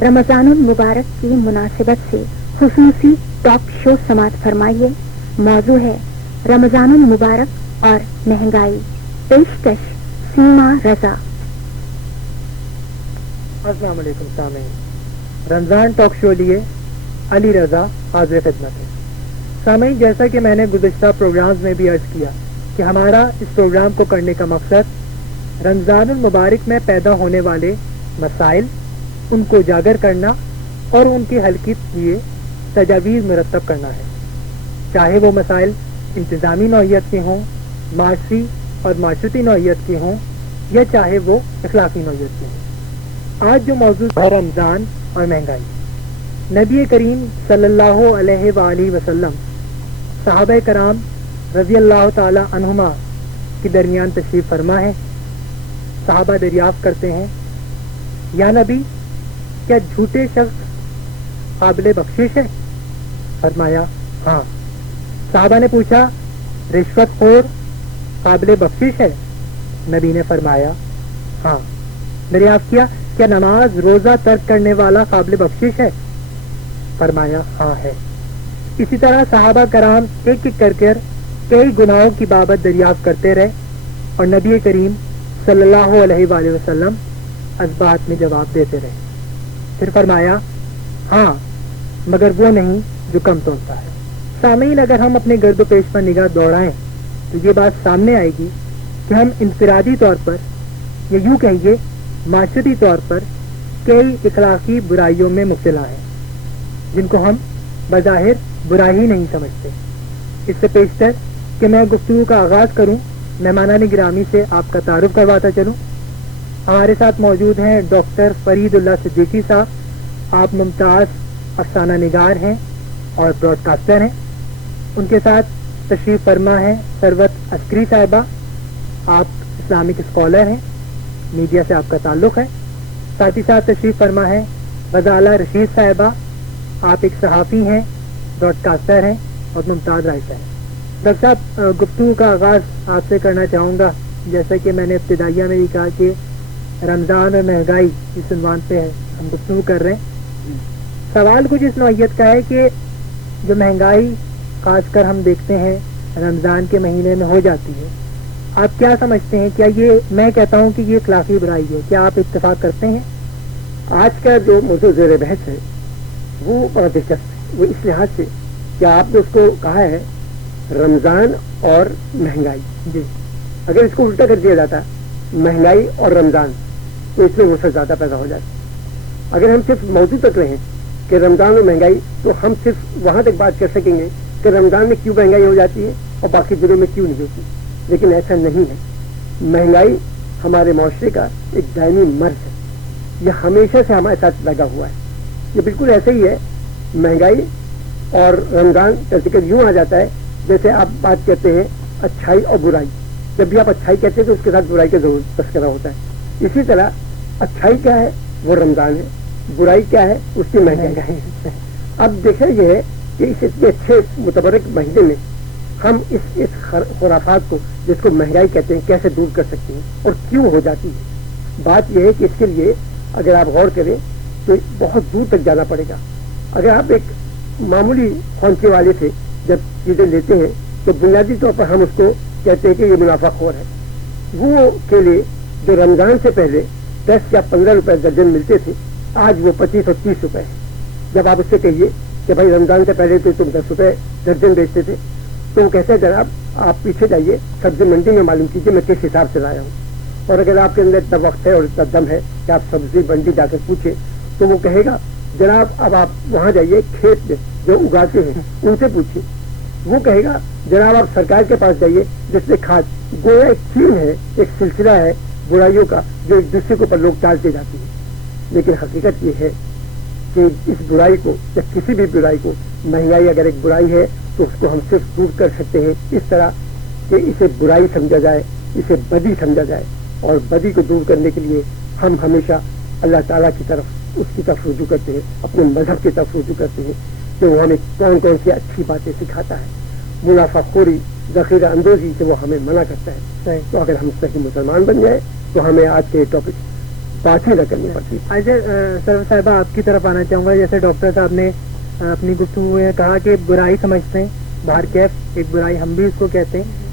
رمضان المبارک کی مناسبت سے خصوصی ٹاک شو سماعت فرمائیے. موضوع ہے رمضان المبارک اور مہنگائی. پیشکش سیما رضا. السلام علیکم سامعین. رمضان ٹاک شو لیے علی رضا حاضر خدمت ہے. سامعین، جیسا کہ میں نے گزشتہ پروگرامز میں بھی عرض کیا کہ ہمارا اس پروگرام کو کرنے کا مقصد رمضان المبارک میں پیدا ہونے والے مسائل، ان کو اجاگر کرنا اور ان کے حل کے لیے تجاویز مرتب کرنا ہے، چاہے وہ مسائل انتظامی نوعیت کے ہوں، معاشی اور معاشرتی نوعیت کے ہوں، یا چاہے وہ اخلاقی نوعیت کے ہوں. آج جو موضوع ہے رمضان اور مہنگائی. نبی کریم صلی اللہ علیہ وآلہ وسلم صحابہ کرام رضی اللہ تعالی عنہما کے درمیان تشریف فرما ہے. صحابہ دریافت کرتے ہیں، یا نبی، کیا جھوٹے شخص قابل بخشش ہے؟ فرمایا ہاں. صحابہ نے پوچھا، رشوت خور قابل بخشش ہے؟ نبی نے فرمایا ہاں. دریافت کیا، کیا نماز روزہ ترک کرنے والا قابل بخشش ہے؟ فرمایا ہاں ہے. اسی طرح صحابہ کرام ایک ایک کر کئی گناہوں کی بابت دریافت کرتے رہے اور نبی کریم صلی اللہ علیہ وآلہ وسلم اس بات میں جواب دیتے رہے. پھر فرمایا ہاں، مگر وہ نہیں جو کم توڑتا ہے. سامعین، اگر ہم اپنے گرد و پیش پر نگاہ دوڑائیں تو یہ بات سامنے آئے گی کہ ہم انفرادی طور پر یا یوں کہیے معاشرتی طور پر کئی اخلاقی برائیوں میں مبتلا ہیں جن کو ہم بظاہر برائی ہی نہیں سمجھتے. اس سے پیشتر کہ میں گفتگو کا آغاز کروں، مہمانان گرامی سے آپ کا تعارف کرواتا چلوں. ہمارے ساتھ موجود ہیں ڈاکٹر فرید اللہ صدیقی صاحب. آپ ممتاز افسانہ نگار ہیں اور براڈ کاسٹر ہیں. ان کے ساتھ تشریف فرما ہے ثروت عسکری صاحبہ. آپ اسلامک اسکالر ہیں، میڈیا سے آپ کا تعلق ہے. ساتھ ہی ساتھ تشریف فرما ہے غزالہ رشید صاحبہ. آپ ایک صحافی ہیں، براڈ کاسٹر ہیں اور ممتاز رائٹر ہیں. ڈاکٹر صاحب، گفتگو کا آغاز آپ سے کرنا چاہوں گا. جیسا کہ میں نے ابتدائیہ میں بھی کہا کہ رمضان اور مہنگائی اس عنوان پہ ہے ہم گفتگو کر رہے ہیں. سوال کچھ اس نوعیت کا ہے کہ جو مہنگائی خاص کر ہم دیکھتے ہیں رمضان کے مہینے میں ہو جاتی ہے، آپ کیا سمجھتے ہیں؟ کیا یہ، میں کہتا ہوں کہ یہ اخلاقی برائی ہے، کیا آپ اتفاق کرتے ہیں؟ آج کا جو موضوع زیر بحث ہے وہ بڑا دلچسپ ہے. وہ اس لحاظ سے کہ آپ نے اس کو کہا ہے رمضان اور مہنگائی. جی. اگر اس کو الٹا کر دیا جاتا مہنگائی اور رمضان تو اس میں وسعت زیادہ پیدا ہو جاتی. اگر ہم صرف موضوع تک رہیں کہ رمضان اور مہنگائی تو ہم صرف وہاں تک بات کر سکیں گے کہ رمضان میں کیوں مہنگائی ہو جاتی ہے اور باقی دنوں میں کیوں نہیں ہوتی. لیکن ایسا نہیں ہے. مہنگائی ہمارے معاشرے کا ایک دائمی مرض ہے. یہ ہمیشہ سے ہمارے ساتھ لگا ہوا ہے. یہ بالکل ایسے ہی ہے. مہنگائی اور رمضان کا ذکر یوں آ جاتا ہے جیسے آپ بات کرتے ہیں اچھائی اور برائی. جب بھی آپ اچھائی کہتے ہیں تو اس کے ساتھ برائی کا ضرور تذکرہ ہوتا ہے. اسی طرح اچھائی کیا ہے؟ وہ رمضان ہے. برائی کیا ہے؟ اس کی مہنگائی ہے. اب دیکھیں یہ ہے کہ اس اتنے اچھے متبرک مہینے میں ہم اس خرافات کو جس کو مہنگائی کہتے ہیں کیسے دور کر سکتے ہیں اور کیوں ہو جاتی ہے. بات یہ ہے کہ اس کے لیے اگر آپ غور کریں تو بہت دور تک جانا پڑے گا. اگر آپ ایک معمولی خونچے والے سے جب چیزیں لیتے ہیں تو بنیادی طور پر ہم اس کو کہتے ہیں کہ یہ منافع خور ہے. وہ کیلے جو رمضان سے پہلے 10 یا 15 روپے درجن ملتے تھے آج وہ 25 اور 30 روپے ہیں. جب آپ اس سے کہیے کہ بھائی رمضان سے پہلے تو تم 10 روپے درجن بیچتے تھے تو وہ کہتے ہیں جناب آپ پیچھے جائیے سبزی منڈی میں معلوم کیجیے میں کس حساب سے لایا ہوں. اور اگر آپ کے اندر اتنا وقت ہے اور اتنا دم ہے کہ آپ سبزی منڈی جا کر پوچھیں تو وہ کہے گا جناب اب آپ وہاں جائیے کھیت میں جو اگاتے ہیں ان سے پوچھیے. وہ کہے گا جناب آپ سرکار کے پاس جائیے جس نے کھاد. گویا ایک چین ہے، ایک سلسلہ ہے برائیوں کا جو ایک دوسرے کے اوپر لوگ ٹالتے جاتے ہیں. لیکن حقیقت یہ ہے کہ اس برائی کو یا کسی بھی برائی کو، مہنگائی اگر ایک برائی ہے تو اس کو ہم صرف دور کر سکتے ہیں اس طرح کہ اسے برائی سمجھا جائے، اسے بدی سمجھا جائے. اور بدی کو دور کرنے کے لیے ہم ہمیشہ اللہ تعالیٰ کی طرف، اس کی طرف رجوع کرتے ہیں، اپنے مذہب کی طرف رجوع کرتے ہیں کہ وہ ہمیں کون کون سی اچھی باتیں سکھاتا ہے. منافع خوری، ذخیرہ اندوزی سے وہ ہمیں منع کرتا ہے. تو اگر ہم صحیح مسلمان بن جائیں تو ہمیں آج کے ٹاپک بات ادا کرنی پڑتی ہے. اچھا سر صاحبہ آپ کی طرف آنا چاہوں گا. جیسے ڈاکٹر صاحب نے اپنی گفتگو میں کہا کہ برائی سمجھتے ہیں باہر کیف ایک برائی ہم بھی اس کو کہتے ہیں.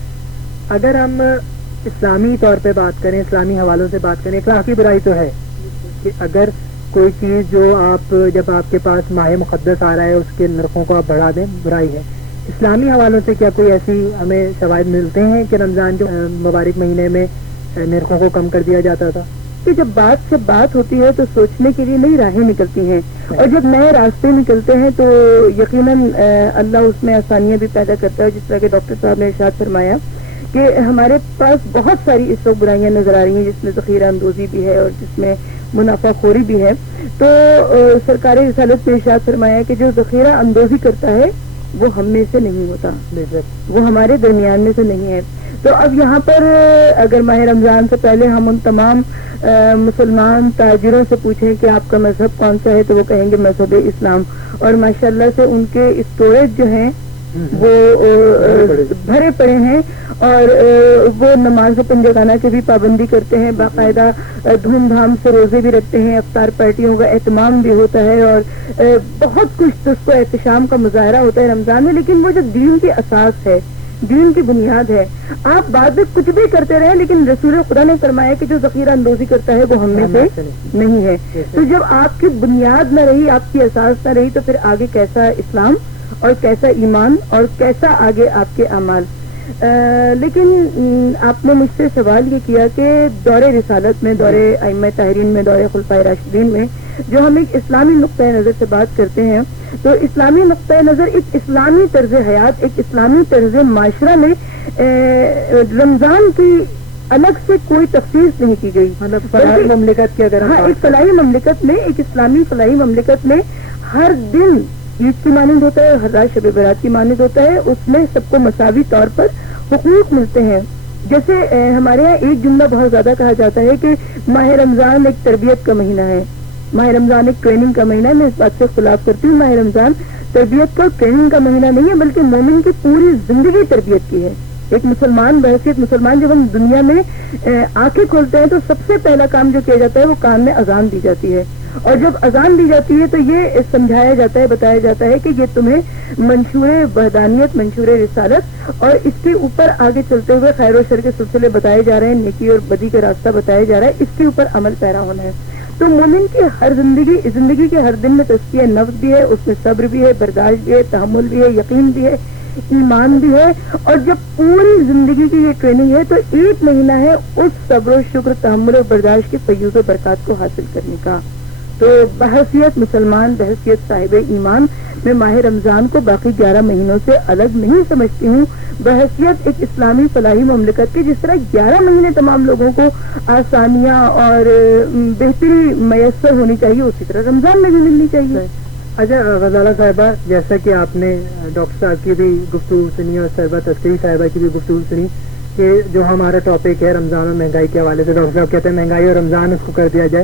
اگر ہم اسلامی طور پہ بات کریں اسلامی حوالوں سے بات کریں اخلاقی برائی تو ہے کہ اگر کوئی چیز جو آپ جب آپ کے پاس ماہ مقدس آ رہا ہے اس کے نرخوں کو آپ بڑھا دیں برائی ہے. اسلامی حوالوں سے کیا کوئی ایسی ہمیں شواہد ملتے ہیں کہ رمضان جو مبارک مہینے میں نرخوں کو کم کر دیا جاتا تھا؟ کہ جب بات ہوتی ہے تو سوچنے کے لیے نئی راہیں نکلتی ہیں اور جب نئے راستے نکلتے ہیں تو یقیناً اللہ اس میں آسانیاں بھی پیدا کرتا ہے. جس طرح کہ ڈاکٹر صاحب نے ارشاد فرمایا کہ ہمارے پاس بہت ساری اس وقت برائیاں نظر آ رہی ہیں جس میں ذخیرہ اندوزی بھی ہے اور جس میں منافع خوری بھی ہے. تو سرکار رسالت نے ارشاد فرمایا کہ جو ذخیرہ اندوزی کرتا ہے وہ ہم میں سے نہیں ہوتا, وہ ہمارے درمیان میں سے نہیں ہے. تو اب یہاں پر اگر ماہ رمضان سے پہلے ہم ان تمام مسلمان تاجروں سے پوچھیں کہ آپ کا مذہب کون سا ہے تو وہ کہیں گے مذہب اسلام, اور ماشاءاللہ سے ان کے اسٹوریج جو ہیں وہ بھرے پڑے ہیں اور وہ نماز پنجگانہ کی بھی پابندی کرتے ہیں, باقاعدہ دھوم دھام سے روزے بھی رکھتے ہیں, افطار پارٹیوں کا اہتمام بھی ہوتا ہے اور بہت کچھ اس کو احتشام کا مظاہرہ ہوتا ہے رمضان میں. لیکن وہ جو دین کی اساس ہے, دین کی بنیاد ہے, آپ بعد میں کچھ بھی کرتے رہے لیکن رسول خدا نے فرمایا کہ جو ذخیرہ اندوزی کرتا ہے وہ ہم میں سے نہیں ہے. تو جب آپ کی بنیاد نہ رہی, آپ کی اساس نہ رہی, تو پھر آگے کیسا اسلام اور کیسا ایمان اور کیسا آگے آپ کے اعمال. لیکن آپ نے مجھ سے سوال یہ کیا کہ دور رسالت میں, دور ائمہ طاہرین میں, دور خلفائے راشدین میں جو ہم ایک اسلامی نقطۂ نظر سے بات کرتے ہیں تو اسلامی نقطۂ نظر ایک اسلامی طرز حیات, ایک اسلامی طرز معاشرہ میں رمضان کی الگ سے کوئی تخصیص نہیں کی گئی. مطلب فلاحی مملکت کی اگر ایک فلاحی مملکت میں, ایک اسلامی فلاحی مملکت میں ہر دن عید کی مانند ہوتا ہے, ہر رات شب برات کی مانند ہوتا ہے, اس میں سب کو مساوی طور پر حقوق ملتے ہیں. جیسے ہمارے یہاں ایک جملہ بہت زیادہ کہا جاتا ہے کہ ماہ رمضان ایک تربیت کا مہینہ ہے, ماہ رمضان ایک ٹریننگ کا مہینہ ہے. میں اس بات سے خلاف کرتی ہوں. ماہ رمضان تربیت کا ٹریننگ کا مہینہ نہیں ہے بلکہ مومن کی پوری زندگی تربیت کی ہے. ایک مسلمان بحیثیت مسلمان جب ہم دنیا میں آنکھیں کھولتے ہیں تو سب سے پہلا کام جو کیا جاتا ہے وہ کان میں اذان دی جاتی ہے, اور جب اذان دی جاتی ہے تو یہ سمجھایا جاتا ہے, بتایا جاتا ہے کہ یہ تمہیں منشور وحدانیت, منشور رسالت اور اس کے اوپر آگے چلتے ہوئے خیر و شر کے سلسلے بتائے جا رہے ہیں, نیکی اور بدی کا راستہ بتایا جا رہا ہے, اس کے اوپر عمل پیرا ہونا ہے. تو مومن کی ہر زندگی کے ہر دن میں تزکیہ نفس بھی ہے, اس میں صبر بھی ہے, برداشت بھی ہے, تحمل بھی ہے, یقین بھی ہے, ایمان بھی ہے. اور جب پوری زندگی کی یہ ٹریننگ ہے تو ایک مہینہ ہے اس صبر و شکر, تحمل اور برداشت کے فیوز و برکات کو حاصل کرنے کا. تو بحیثیت مسلمان, بحیثیت صاحب ایمان, میں ماہ رمضان کو باقی 11 مہینوں سے الگ نہیں سمجھتی ہوں. بحیثیت ایک اسلامی فلاحی مملکت کے جس طرح 11 مہینے تمام لوگوں کو آسانیاں اور بہتری میسر ہونی چاہیے, اسی طرح رمضان میں بھی ملنی چاہیے. اچھا غزالہ صاحبہ, جیسا کہ آپ نے ڈاکٹر صاحب کی بھی گفتگو سنی اور صاحبہ تسکری صاحبہ کی بھی گفتگو سنی کہ جو ہمارا ٹاپک ہے رمضان اور مہنگائی کے حوالے سے, ڈاکٹر صاحب کہتے ہیں مہنگائی اور رمضان اس کو کر دیا جائے.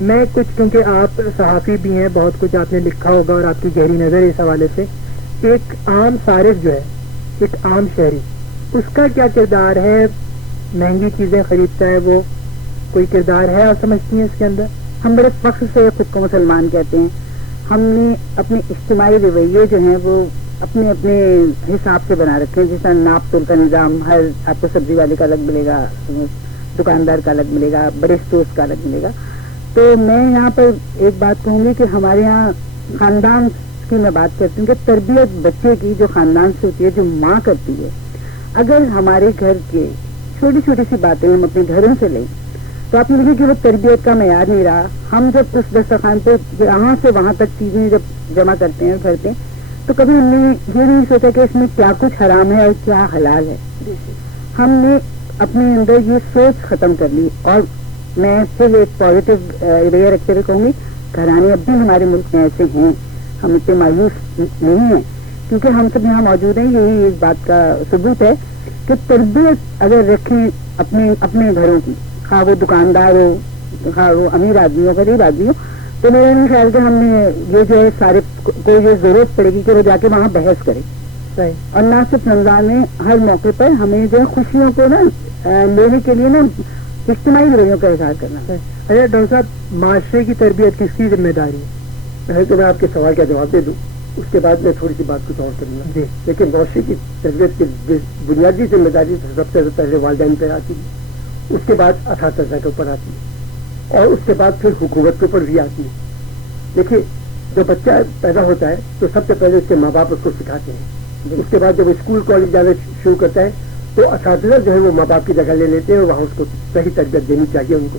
میں کچھ, کیونکہ آپ صحافی بھی ہیں, بہت کچھ آپ نے لکھا ہوگا اور آپ کی گہری نظر اس حوالے سے, ایک عام صارف جو ہے, ایک عام شہری, اس کا کیا کردار ہے؟ مہنگی چیزیں خریدتا ہے, وہ کوئی کردار ہے آپ سمجھتی ہیں اس کے اندر؟ ہم بڑے فخر سے خود کو مسلمان کہتے ہیں. ہم نے اپنے اجتماعی رویے جو ہیں وہ اپنے اپنے حساب سے بنا رکھے ہیں. جس طرح ناپ تول کا نظام, ہر آپ کو سبزی والے کا الگ ملے گا, دکاندار کا الگ ملے گا, بڑے اسٹورز کا الگ ملے گا. تو میں یہاں پر ایک بات کہوں گی کہ ہمارے یہاں خاندان کی میں بات کرتی ہوں کہ تربیت بچے کی جو خاندان سے ہوتی ہے, جو ماں کرتی ہے, اگر ہمارے گھر کے چھوٹی چھوٹی سی باتیں ہم اپنے گھروں سے لیں تو آپ نے دیکھیں کہ وہ تربیت کا معیار نہیں رہا. ہم جب اس دسترخوان پہ یہاں سے وہاں تک چیزیں جب جمع کرتے ہیں, کرتے ہیں, تو کبھی ہم نے یہ نہیں سوچا کہ اس میں کیا کچھ حرام ہے اور کیا حلال ہے. ہم نے اپنے اندر یہ سوچ ختم کر لی. اور میں پھر ایک پازیٹیو رویہ رکھتے ہوئے کہوں گی, گھرانے اب بھی ہمارے ملک میں ایسے ہیں, ہم اتنے مایوس نہیں ہیں کیونکہ ہم سب یہاں موجود ہیں. یہی اس بات کا ثبوت ہے کہ تربیت اگر رکھیں اپنے گھروں کی, خواہ وہ دکاندار ہو, خواہ وہ امیر آدمی ہو, غریب آدمی ہو, تو میرا نہیں خیال کہ ہم نے یہ جو ہے سارے کو یہ ضرورت پڑے گی کہ وہ جا کے وہاں بحث کرے. اور نہ صرف رمضان میں, ہر موقع پر ہمیں جو ہے خوشیوں کو نا لینے کے لیے نا اجتماعی رویوں کا اظہار کرنا. اچھا ڈاکٹر صاحب، معاشرے کی تربیت کس کی ذمہ داری ہے؟ پہلے تو میں آپ کے سوال کا جواب دے دوں، اس کے بعد میں تھوڑی سی بات کچھ اور کروں گا. جی. لیکن معاشرے کی تربیت کی بنیادی ذمہ داری سب سے پہلے والدین پہ آتی ہے، اس کے بعد اساتذہ کے اوپر آتی ہے، اور اس کے بعد پھر حکومت کے اوپر بھی آتی ہے. دیکھیے، جب بچہ پیدا ہوتا ہے تو سب سے پہلے اس کے ماں باپ اس کو سکھاتے ہیں. اس کے بعد جب اسکول کالج جانا شروع کرتا ہے تو اساتذہ جو ہے وہ ماں باپ کی جگہ لے لیتے ہیں اور وہاں اس کو صحیح تربیت دینی چاہیے ان کو.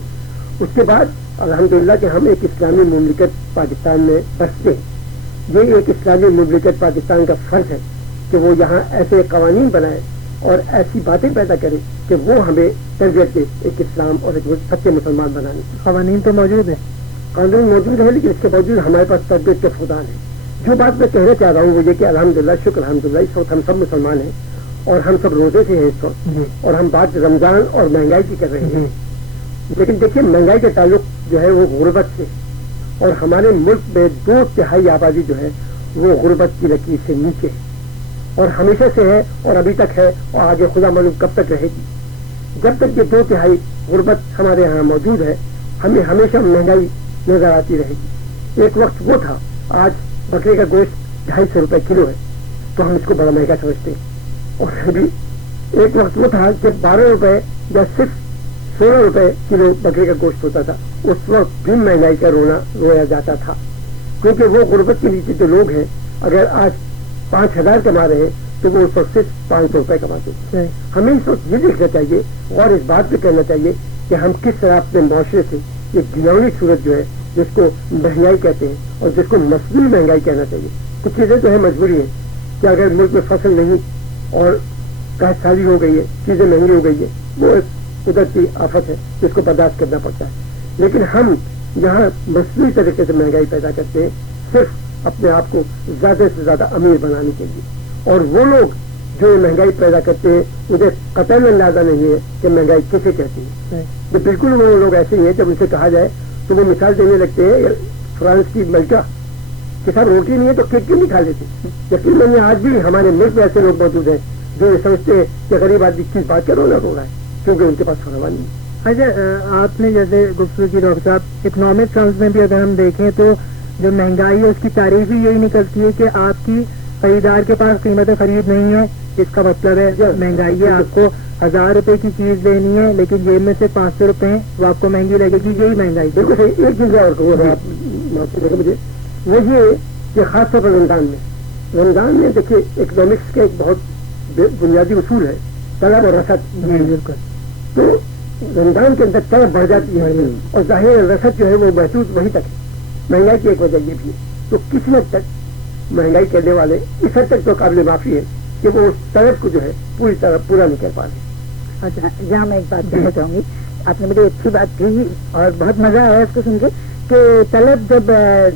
اس کے بعد الحمدللہ کہ ہم ایک اسلامی مملکت پاکستان میں بستے ہیں. یہ ایک اسلامی مملکت پاکستان کا فرض ہے کہ وہ یہاں ایسے قوانین بنائے اور ایسی باتیں پیدا کرے کہ وہ ہمیں تربیت دے ایک اسلام اور ایک سچے مسلمان بنانے. قوانین تو موجود ہیں، قانون موجود ہے، لیکن اس کے باوجود ہمارے پاس تربیت کے فقدان ہے. جو بات میں کہنا چاہ رہا ہوں وہ یہ کہ الحمدللہ شکر الحمدللہ اس وقت ہم سب مسلمان ہیں اور ہم سب روزے سے ہیں اس وقت، اور ہم بات رمضان اور مہنگائی کی کر رہے ہیں. لیکن دیکھیے، مہنگائی کا تعلق جو ہے وہ غربت سے، اور ہمارے ملک میں 2/3 آبادی جو ہے وہ غربت کی لکیر سے نیچے ہے، اور ہمیشہ سے ہے اور ابھی تک ہے اور آگے خدا معلوم کب تک رہے گی. جب تک یہ 2/3 غربت ہمارے یہاں موجود ہے ہمیں ہمیشہ مہنگائی نظر آتی رہے گی. ایک وقت وہ تھا، آج بکرے کا گوشت 250 روپے کلو ہے تو ہم اس کو بڑا مہنگا سمجھتے ہیں. اور ابھی ایک وقت وہ تھا جب 12 روپے یا صرف 16 روپے کلو بکرے کا گوشت ہوتا تھا. اس وقت بھی مہنگائی کا رویا جاتا تھا، کیونکہ وہ غربت کے نیچے جو لوگ ہیں اگر آج 5000 کما رہے ہیں تو وہ اس وقت صرف 500 روپے کماتے ہیں. ہمیں اس وقت یہ دیکھنا چاہیے اور اس بات پہ کہنا چاہیے کہ ہم کس طرح اپنے معاشرے سے یہ گناؤنی صورت جو ہے جس کو مہنگائی کہتے ہیں اور جس کو مصنوعی مہنگائی کہنا چاہیے. کچھ چیزیں تو ہے مجبوری ہے کہ اگر ملک میں فصل نہیں اور قحط سالی ہو گئی ہے، چیزیں مہنگی ہو گئی ہے، وہ ایک قدرتی آفت ہے جس کو برداشت کرنا پڑتا ہے. لیکن ہم یہاں مصنوعی طریقے سے مہنگائی پیدا کرتے ہیں صرف اپنے آپ کو زیادہ سے زیادہ امیر بنانے کے لیے. اور وہ لوگ جو یہ مہنگائی پیدا کرتے ہیں مجھے قطعاً اندازہ نہیں ہے کہ مہنگائی کسے کہتی ہے. تو بالکل وہ لوگ ایسے ہی ہیں، جب ان سے کہا جائے تو وہ مثال دینے لگتے ہیں فرانس کی ملکہ کہ صاحب روٹی نہیں ہے تو کیک کیوں نہیں کھا لیتے. یقیناً آج بھی ہمارے ملک میں ایسے لوگ موجود ہیں جو یہ سمجھتے ہیں کہ غریب آدمی کس بات کا رونا رو رہا ہے کیونکہ ان کے پاس فراوانی نہیں. اچھا، آپ نے جیسے گفتگو کی ڈاکٹر صاحب، اکنامک ٹرمز میں بھی اگر ہم دیکھیں تو جو مہنگائی ہے اس کی تعریف ہی یہی نکلتی ہے کہ آپ کی خریدار کے پاس قیمت خرید نہیں ہے. اس کا مطلب ہے مہنگائی ہے، آپ کو 1000 روپے کی چیز لینی ہے لیکن جیب میں سے 500 روپے ہیں، وہ آپ کو مہنگی لگے گی. یہی مہنگائی. بالکل صحیح. ایک چیز اور کہوں مجھے وہ یہ کہ خاص طور پر رمضان میں دیکھیے اکنامکس کا ایک بہت بنیادی اصول ہے طلب اور رسد. بالکل. تو رمضان کے اندر طلب بڑھ جاتی ہے اور ظاہر رسد جو ہے وہ محدود وہیں تک ہے. مہنگائی کی ایک وجہ یہ بھی ہے. تو کسی حد تک مہنگائی کرنے والے اس حد تک تو قابل معافی ہے کہ وہ اس طلب کو جو ہے پوری طرح پورا نہیں کر پا رہے. اچھا، جہاں میں ایک بات کہنا چاہوں گی، آپ نے بڑی اچھی بات کہی اور بہت مزہ آیا اس کو سن کے کہ طلب جب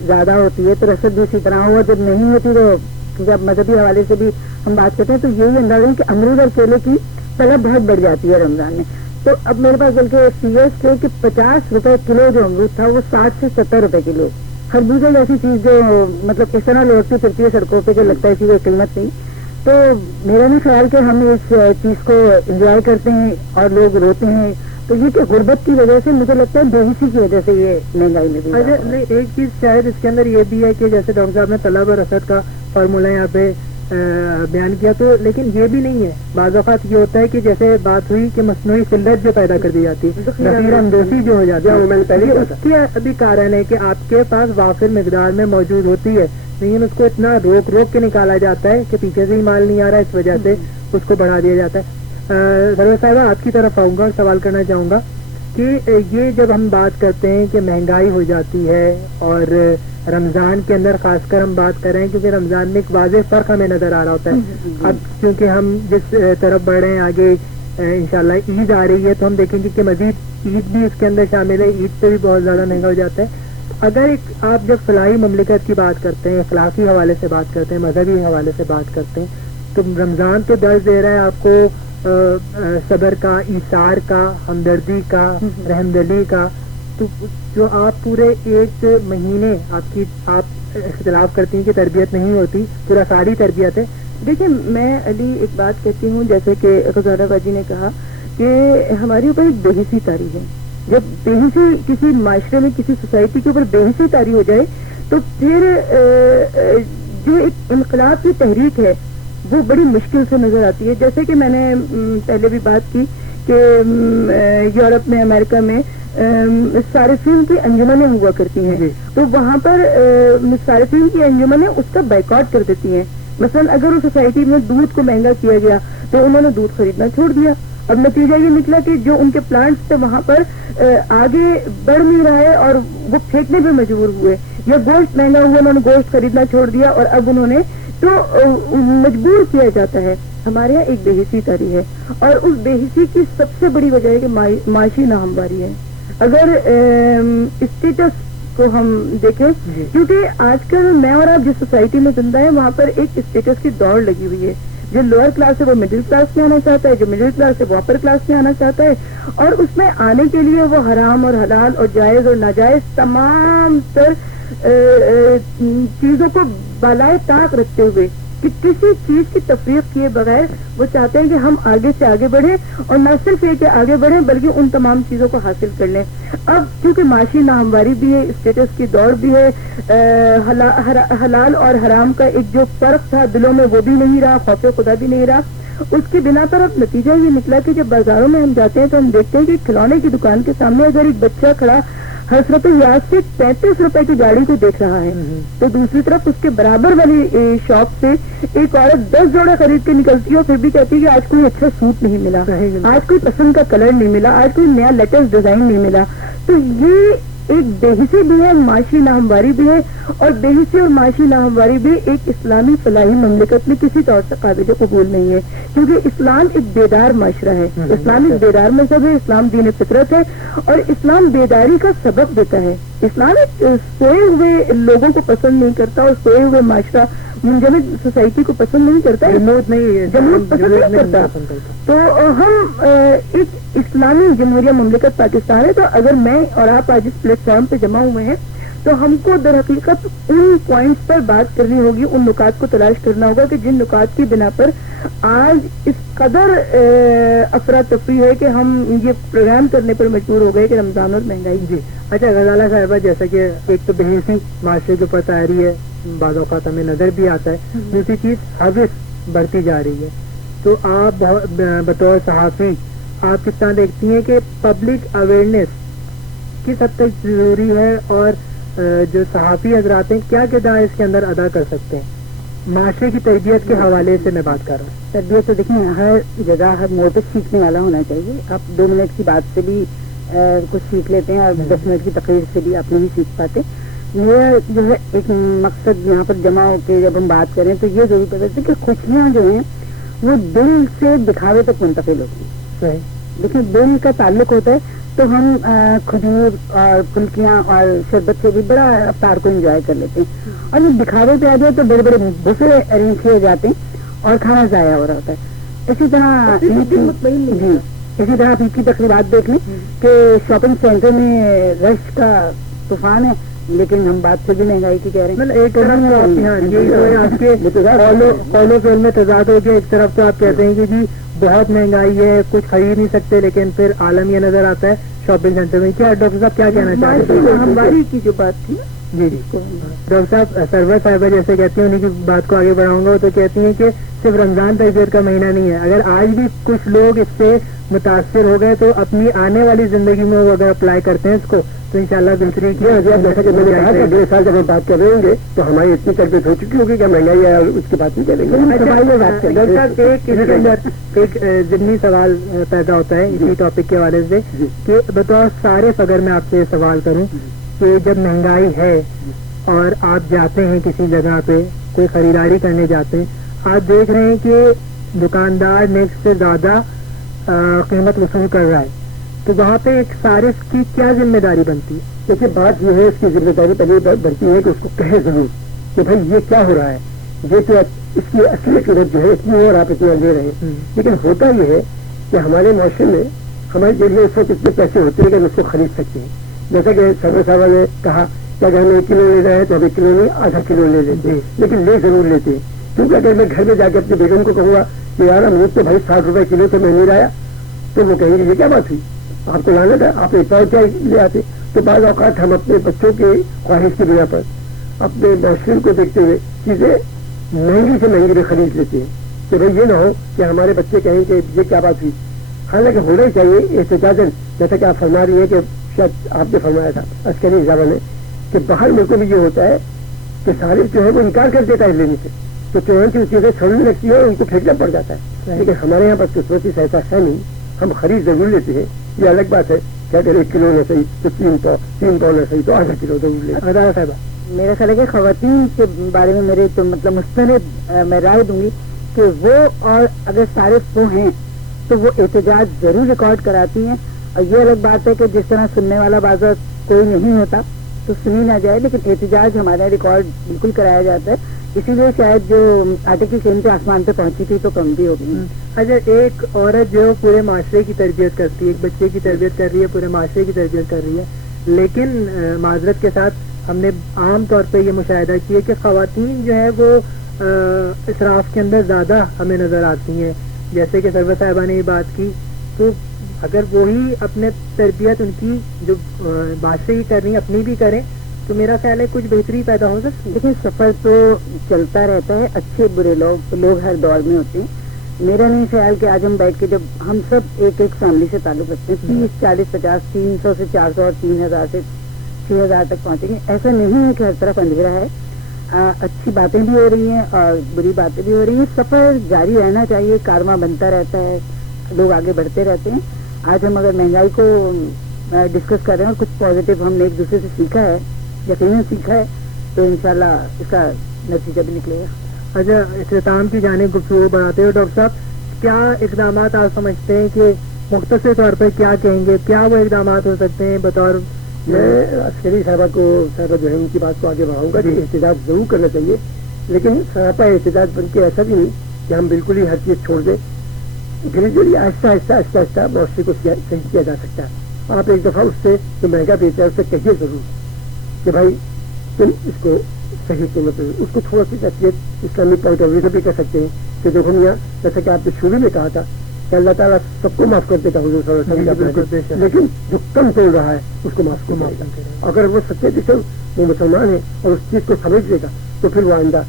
زیادہ ہوتی ہے تو رسد بھی اسی طرح ہو، جب نہیں ہوتی تو کیونکہ اب مذہبی حوالے سے بھی ہم بات کرتے ہیں تو یہی اندازہ ہے کہ امرود اور کیلے کی طلب بہت بڑھ جاتی ہے رمضان میں. تو اب میرے پاس بلکہ فیئرس تھے کہ 50 روپے کلو جو امرود تھا وہ 60 سے 70 روپے کلو. خربوزہ جیسی چیز جو مطلب اس طرح لوٹتی پھرتی ہے سڑکوں پہ کہ لگتا ہے کہ وہ قیمت نہیں. تو میرا نہیں خیال کہ ہم اس چیز کو انجوائے کرتے ہیں اور لوگ روتے ہیں. تو یہ کہ غربت کی وجہ سے مجھے لگتا ہے بےحسی کی وجہ سے یہ مہنگائی میں بھی. نہیں، ایک چیز شاید اس کے اندر یہ بھی ہے کہ جیسے ڈاکٹر صاحب نے طلب اور رسد کا فارمولہ یہاں پہ بیان کیا، تو لیکن یہ بھی نہیں ہے. بعض اوقات یہ ہوتا ہے کہ جیسے بات ہوئی کہ مصنوعی قلت جو پیدا کر دی جاتی ہے، نفیر اندوزی جو ہو جاتی ہے، میں نے پہلے اس کے ابھی کارن ہے کہ آپ کے پاس وافر مقدار میں موجود ہوتی ہے لیکن اس کو اتنا روک کے نکالا جاتا ہے کہ پیچھے سے ہی مال نہیں آ رہا، اس وجہ سے اس کو بڑھا دیا جاتا ہے. سروے صاحبہ، آپ کی طرف آؤں گا اور سوال کرنا چاہوں گا کہ یہ جب ہم بات کرتے ہیں کہ مہنگائی ہو جاتی ہے اور رمضان کے اندر خاص کر ہم بات کر رہے ہیں کیونکہ رمضان میں ایک واضح فرق ہمیں نظر آ رہا ہوتا ہے. اب کیونکہ ہم جس طرف بڑھ رہے ہیں آگے انشاءاللہ عید آ رہی ہے تو ہم دیکھیں گے کہ مزید عید بھی اس کے اندر شامل ہے. عید پہ بھی بہت زیادہ مہنگا ہو جاتا ہے. اگر آپ جب فلاحی مملکت کی بات کرتے ہیں، اخلاقی حوالے سے بات کرتے ہیں، مذہبی حوالے سے بات کرتے ہیں، تو رمضان تو درس دے رہا ہے آپ کو صبر کا، ایثار کا، ہمدردی کا، رحمدلی کا. تو جو آپ پورے ایک مہینے آپ اختلاف کرتی ہیں کہ تربیت نہیں ہوتی، پورا ساری تربیت ہے. دیکھیں، میں علی ایک بات کہتی ہوں جیسے کہ غزالہ باجی نے کہا کہ ہمارے اوپر ایک بےحسی طاری ہے. جب بےحسی کسی معاشرے میں کسی سوسائٹی کے اوپر بےحسی طاری ہو جائے تو پھر جو ایک انقلاب کی تحریک ہے وہ بڑی مشکل سے نظر آتی ہے. جیسے کہ میں نے پہلے بھی بات کی کہ یورپ میں، امریکہ میں صارفین کی انجمنیں ہوا کرتی ہیں، تو وہاں پر صارفین کی انجمنیں اس کا بائیکاٹ کر دیتی ہیں. مثلا اگر اس سوسائٹی میں دودھ کو مہنگا کیا گیا تو انہوں نے دودھ خریدنا چھوڑ دیا. اب نتیجہ یہ نکلا کہ جو ان کے پلانٹس تھے وہاں پر آگے بڑھ نہیں رہا ہے اور وہ پھینکنے پہ مجبور ہوئے. یا گوشت مہنگا ہوا، انہوں نے گوشت خریدنا چھوڑ دیا اور اب انہوں نے تو مجبور کیا جاتا ہے. ہمارے یہاں ایک بےحسی طاری ہے اور اس بےحسی کی سب سے بڑی وجہ ہے کہ معاشی ناہمواری ہے. اگر اسٹیٹس کو ہم دیکھیں، کیونکہ آج کل میں اور آپ جس سوسائٹی میں زندہ ہے وہاں پر ایک اسٹیٹس کی دوڑ لگی ہوئی ہے. جو لوئر کلاس ہے وہ مڈل کلاس میں آنا چاہتا ہے، جو مڈل کلاس ہے وہ اپر کلاس میں آنا چاہتا ہے، اور اس میں آنے کے لیے وہ حرام اور حلال اور جائز اور ناجائز تمام تر چیزوں کو بالائے طاق رکھتے ہوئے کہ کسی چیز کی تفریق کیے بغیر وہ چاہتے ہیں کہ ہم آگے سے آگے بڑھیں، اور نہ صرف یہ کہ آگے بڑھیں بلکہ ان تمام چیزوں کو حاصل کر لیں. اب کیونکہ معاشی ناہمواری بھی ہے، اسٹیٹس کی دوڑ بھی ہے، حلال اور حرام کا ایک جو فرق تھا دلوں میں وہ بھی نہیں رہا، خوف خدا بھی نہیں رہا. اس کی بنا پر اب نتیجہ یہ نکلا کہ جب بازاروں میں ہم جاتے ہیں تو ہم دیکھتے ہیں کہ کھلونے کی دکان کے سامنے اگر ایک بچہ کھڑا حسرت یاد سے 35 روپے کی گاڑی کو دیکھ رہا ہے تو دوسری طرف اس کے برابر والی شاپ سے ایک عورت 10 جوڑے خرید کے نکلتی ہے اور پھر بھی کہتی ہے کہ آج کوئی اچھا سوٹ نہیں ملا، آج کوئی پسند کا کلر نہیں ملا، آج کوئی نیا لیٹسٹ ڈیزائن نہیں ملا. تو یہ ایک بےحسی بھی ہے، معاشی ناہمواری بھی ہے، اور بےحسی اور معاشی ناہمواری بھی ایک اسلامی فلاحی مملکت میں کسی طور سے قابل قبول نہیں ہے. کیونکہ اسلام ایک بیدار معاشرہ ہے، اسلام ایک بیدار مذہب ہے، اسلام دین فطرت ہے اور اسلام بیداری کا سبق دیتا ہے. اسلام ایک سوئے ہوئے لوگوں کو پسند نہیں کرتا اور سوئے ہوئے معاشرہ منجمد سوسائٹی کو پسند نہیں کرتا، جمود پسند نہیں کرتا. تو ہم ایک اسلامی جمہوریہ مملکت پاکستان ہے، تو اگر میں اور آپ آج اس پلیٹ فارم پہ جمع ہوئے ہیں تو ہم کو در حقیقت ان پوائنٹس پر بات کرنی ہوگی، ان نکات کو تلاش کرنا ہوگا کہ جن نکات کی بنا پر آج اس قدر افراتفری ہے کہ ہم یہ پروگرام کرنے پر مجبور ہو گئے کہ رمضان اور مہنگائی. جی اچھا غزالہ صاحبہ، جیسا کہ ایک تو بےحسی معاشرے کے اوپر تیاری ہے، بعض اوقات ہمیں نظر بھی آتا ہے، دوسری چیز حوث بڑھتی جا رہی ہے. تو آپ بطور صحافی آپ کس طرح دیکھتی ہیں کہ پبلک اویئرنیس کس حد تک ضروری ہے اور جو صحافی حضرات ہیں کیا کردار اس کے اندر ادا کر سکتے ہیں؟ معاشرے کی تربیت کے حوالے سے میں بات کر رہا ہوں. تربیت تو دیکھیں ہر جگہ ہر موڑ پہ سیکھنے والا ہونا چاہیے. آپ 2 منٹ کی بات سے بھی کچھ سیکھ لیتے ہیں اور 10 منٹ کی تقریر سے بھی آپ نہیں سیکھ پاتے. یہ جو ہے ایک مقصد یہاں پر جمع ہو کے جب ہم بات کریں تو یہ ضرور پتا کہ خوشیاں جو ہیں وہ دل سے دکھاوے تک منتقل ہوتی ہیں. لیکن دل کا تعلق ہوتا ہے تو ہم کھجور اور پھلکیاں اور شربت سے بھی بڑا افطار کو انجوائے کر لیتے ہیں، اور جب دکھاوے پہ آ جائے تو بڑے بڑے بفے ارینج کیے جاتے ہیں اور کھانا ضائع ہو رہا ہوتا ہے. اسی طرح اسی طرح آپ کی تقریبات دیکھ لیں کہ شاپنگ سینٹر میں رش کا طوفان ہے، لیکن ہم بات سے بھی مہنگائی کی کہہ رہے ہیں. ایک طرف آپ کے قول و فعل میں تضاد ہو گیا. ایک طرف تو آپ کہتے ہیں کہ جی بہت مہنگائی ہے، کچھ خرید نہیں سکتے، لیکن پھر عالم یہ نظر آتا ہے شاپنگ سینٹر میں. کیا ڈاکٹر صاحب کیا کہنا چاہتے ہیں؟ ہماری کی جو بات تھی جی ڈاکٹر صاحب سرور صاحبہ جیسے کہتی ہیں، انہیں کی بات کو آگے بڑھاؤں گا، تو کہتی ہیں کہ صرف رمضان تربیت کا مہینہ نہیں ہے. اگر آج بھی کچھ لوگ اس سے متاثر ہو گئے تو اپنی آنے والی زندگی میں وہ اگر اپلائی کرتے ہیں اس کو تو انشاءاللہ دوسری کی جیسا کہ میں نے کہا کہ 1.5 سال جب ہم بات کر رہے ہوں گے تو ہماری اتنی تربیت ہو چکی ہوگی کہ مہنگائی ہے اس کی بات نہیں کریں گے. ایک ضمنی سوال پیدا ہوتا ہے اسی ٹاپک کے حوالے سے کہ بطور صارف اگر میں آپ سے سوال کروں کہ جب مہنگائی ہے اور آپ جاتے ہیں کسی جگہ پہ کوئی خریداری کرنے جاتے ہیں، آپ دیکھ رہے ہیں کہ دکاندار نیکسٹ سے زیادہ قیمت وصول کر رہا ہے، تو وہاں پہ ایک صارف کی کیا ذمہ داری بنتی ہے؟ دیکھیے بات یہ ہے، اس کی ذمہ داری پہلے بنتی ہے کہ اس کو کہے ضرور کہ بھائی یہ کیا ہو رہا ہے، یہ تو اس کی اصلی قیمت جو ہے اتنی ہو اور آپ اتنا لے رہے ہیں. لیکن ہوتا یہ ہے کہ ہمارے معاشرے میں ہماری جیب میں اس وقت اتنے پیسے ہوتے ہیں کہ ہم اس کو خرید سکتے ہیں. جیسا کہ سرور صاحبہ نے کہا کہ اگر ہم 1 کلو لے رہے ہیں تو ہم 1 کلو نہیں آدھا کلو لے لیتے ہیں، لیکن لے ضرور لیتے ہیں. کیونکہ اگر میں گھر میں جا کے اپنے بیگم کو کہوں گا کہ یار امرود تو بھائی 60 روپے کلو تو میں نہیں لایا، تو وہ کہیں گے یہ کیا بات ہوئی, آپ کو لانا تھا, آپ ایک بار کیا لے آتے. تو بعض اوقات ہم اپنے بچوں کے خواہش کی بنا پر اپنے معاشرے کو دیکھتے ہوئے چیزیں مہنگی سے مہنگی میں خرید لیتے ہیں کہ بھائی یہ نہ ہو کہ ہمارے بچے کہیں کہ یہ کیا بات ہوئی. حالانکہ ہونا ہی چاہیے احتجاجاً, جیسا کہ آپ فرما رہی ہیں کہ شاید آپ نے فرمایا تھا عسکری نظام نے کہ باہر ملکوں میں یہ ہوتا ہے کہ صارف جو ہے وہ انکار کر دیتا ہے لینے سے, تو چنانچہ وہ چیزیں چھوڑنے لگتی ہے اور ان کو پھینکنا پڑ جاتا ہے. لیکن ہمارے یہاں پر قسمتی سے ایسا ہے نہیں, ہم خرید ضرور لیتے ہیں. یہ الگ بات ہے کہ اگر 1 کلو نہ صحیح تو 3 پاؤ نہ صحیح تو آدھا کلو ضرور لیتے. ادارہ صاحبہ, میرا خیال ہے کہ خواتین کے بارے میں میرے تو مطلب مستند میں رائے دوں گی کہ وہ, اور اگر صارف وہ ہیں تو وہ احتجاج ضرور ریکارڈ کراتی ہیں. اور یہ الگ بات ہے کہ جس طرح سننے والا بازار کوئی نہیں ہوتا تو سنی نہ جائے, لیکن احتجاج ہمارا ریکارڈ بالکل کرایا جاتا ہے. اسی لیے شاید جو آٹے کی قیمتیں آسمان پہ پہنچی تھی تو کم بھی ہوگی. اچھا, ایک عورت جو پورے معاشرے کی تربیت کرتی ہے, ایک بچے کی تربیت کر رہی ہے, پورے معاشرے کی تربیت کر رہی ہے, لیکن معذرت کے ساتھ ہم نے عام طور پہ یہ مشاہدہ کیا کہ خواتین جو ہے وہ اسراف کے اندر زیادہ ہمیں نظر آتی ہیں. جیسے کہ سرور صاحبہ نے یہ بات کی, تو اگر وہی اپنے تربیت ان کی جو معاشرے کی کر رہی ہیں اپنی بھی کریں تو میرا خیال ہے کچھ بہتری پیدا ہو سکتی ہے. لیکن سفر تو چلتا رہتا ہے, اچھے برے لوگ ہر دور میں ہوتے ہیں. میرا نہیں خیال کہ آج ہم بیٹھ کے, جب ہم سب ایک فیملی سے تعلق رکھتے ہیں, 30, 40, 50, 300 سے 400 اور 3000 سے 6000 تک پہنچیں گے. ایسا نہیں ہے کہ ہر طرف اندھیرا ہے. اچھی باتیں بھی ہو رہی ہیں اور بری باتیں بھی ہو رہی ہیں. سفر جاری رہنا چاہیے, کارواں بنتا رہتا ہے, لوگ آگے بڑھتے رہتے ہیں. آج ہم اگر مہنگائی کو ڈسکس کر رہے ہیں اور کچھ پازیٹیو ہم نے ایک دوسرے سے سیکھا ہے, یقیناً سیکھا ہے, تو انشاءاللہ اس کا نتیجہ بھی نکلے گا. اچھا, اختتام کی جانب گفتگو بڑھاتے ہوئے ڈاکٹر صاحب, کیا اقدامات آپ سمجھتے ہیں کہ مختصر طور پر کیا کہیں گے, کیا وہ اقدامات ہو سکتے ہیں بطور؟ میں عسکری صاحبہ جو ہے ان کی بات کو آگے بڑھاؤں گا کہ احتجاج ضرور کرنا چاہیے, لیکن سراپا احتجاج بن کے ایسا بھی نہیں کہ ہم بالکل ہی ہر چیز چھوڑ دیں. دھیرے دھیرے آہستہ آہستہ معاشرے کو صحیح کیا جا سکتا ہے. آپ ایک دفعہ اس سے جو مہنگا بیچا ہے اس سے کہیے ضرور کہ بھائی تم اس کو صحیح قیمت, اس کو تھوڑا سی تربیت اسلامی پوائنٹ آف ویو سے بھی کہہ سکتے ہیں کہ دیکھو میاں, جیسا کہ آپ نے شروع میں کہا تھا کہ اللہ تعالیٰ سب کو معاف کر دیتا حضور صلی اللہ علیہ وسلم, لیکن جو کم توڑ رہا ہے اس کو معاف کو معاف کرے گا. اگر وہ سچے دل سے وہ مسلمان ہے اور اس چیز کو سمجھ لے گا تو پھر وہ آئندہ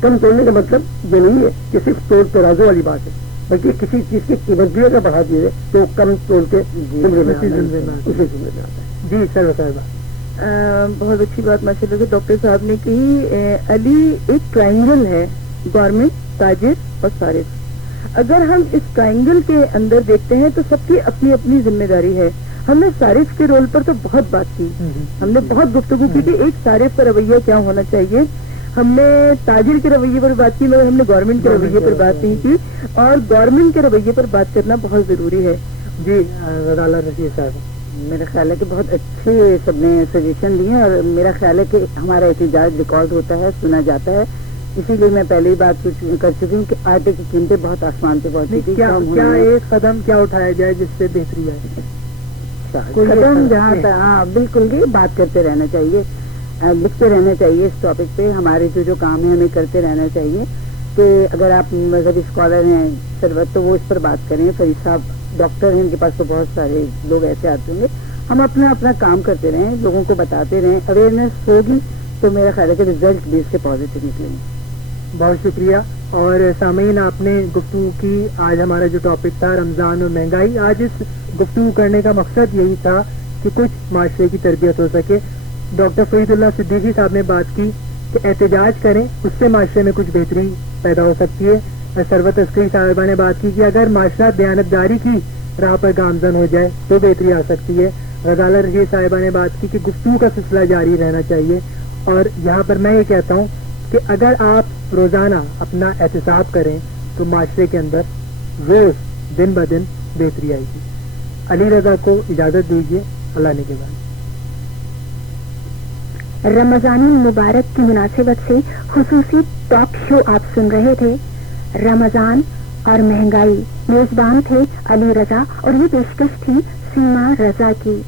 کم توڑنے کا مطلب یہ نہیں ہے کہ صرف توڑ ترازو والی بات ہے, بلکہ کسی چیز کی قیمت بھی اگر بڑھا دی ہے تو کم توڑ کے زمرے میں آتا ہے. جی سر صاحبہ, بہت اچھی بات ماشاء اللہ ڈاکٹر صاحب نے کہی. علی ایک ٹرائنگل ہے, گورنمنٹ, تاجر اور صارف. اگر ہم اس ٹرائنگل کے اندر دیکھتے ہیں تو سب کی اپنی اپنی ذمہ داری ہے. ہم نے صارف کے رول پر تو بہت بات کی, ہم نے بہت گفتگو کی کہ ایک صارف کا رویہ کیا ہونا چاہیے. ہم نے تاجر کے رویے پر بات کی مگر ہم نے گورنمنٹ کے رویے پر بات نہیں کی, اور گورنمنٹ کے رویے پر بات کرنا بہت ضروری ہے. جی غزالہ رشید صاحب, میرا خیال ہے کہ بہت اچھے سب نے سجیشن دیے, اور میرا خیال ہے کہ ہمارا احتجاج ریکارڈ ہوتا ہے, سنا جاتا ہے. اسی لیے میں پہلے ہی بات کر چکی ہوں کہ آٹے کی قیمتیں بہت آسمان پہ پہنچی تھی. کیا ایک قدم کیا اٹھایا جائے جس سے بہتری آئے؟ قدم جہاں تک, ہاں بالکل بھی بات کرتے رہنا چاہیے, لکھتے رہنا چاہیے اس ٹاپک پہ. ہمارے جو کام ہے ہمیں کرتے رہنا چاہیے. کہ اگر آپ مذہبی اسکالر ہیں سرورت تو وہ اس پر بات کریں. فرید صاحب ڈاکٹر ہیں, ان کے پاس تو بہت سارے لوگ ایسے آتے ہوں گے. ہم اپنا کام کرتے رہیں, لوگوں کو بتاتے رہیں, اویئرنیس ہوگی تو میرا خیال ہے کہ رزلٹ بھی اس کے پازیٹیو نکلیں گے. بہت شکریہ. اور سامعین, آپ نے گفتگو کی. آج ہمارا جو ٹاپک تھا رمضان اور مہنگائی. آج اس گفتگو کرنے کا مقصد یہی تھا کہ کچھ معاشرے کی تربیت ہو سکے. ڈاکٹر فرید اللہ صدیقی صاحب نے بات کی کہ احتجاج کریں, اس سے معاشرے میں کچھ بہتری پیدا ہو سکتی ہے. سروت عسکری صاحبہ نے بات کی کہ اگر معاشرہ دیانتداری کی راہ پر گامزن ہو جائے تو بہتری آ سکتی ہے. غزالہ رشید صاحبہ نے بات کی کہ گفتگو کا سلسلہ جاری رہنا چاہیے. اور یہاں پر میں یہ کہتا ہوں کہ اگر آپ روزانہ اپنا احتساب کریں تو معاشرے کے اندر روز دن بہ دن بہتری آئے گی. علی رضا کو اجازت دیجیے, اللہ نے کے بعد. رمضان المبارک کی مناسبت سے خصوصی ٹاک شو آپ سن رہے تھے, رمضان اور مہنگائی. میزبان تھے علی رضا اور یہ پیشکش تھی سیما رضا کی.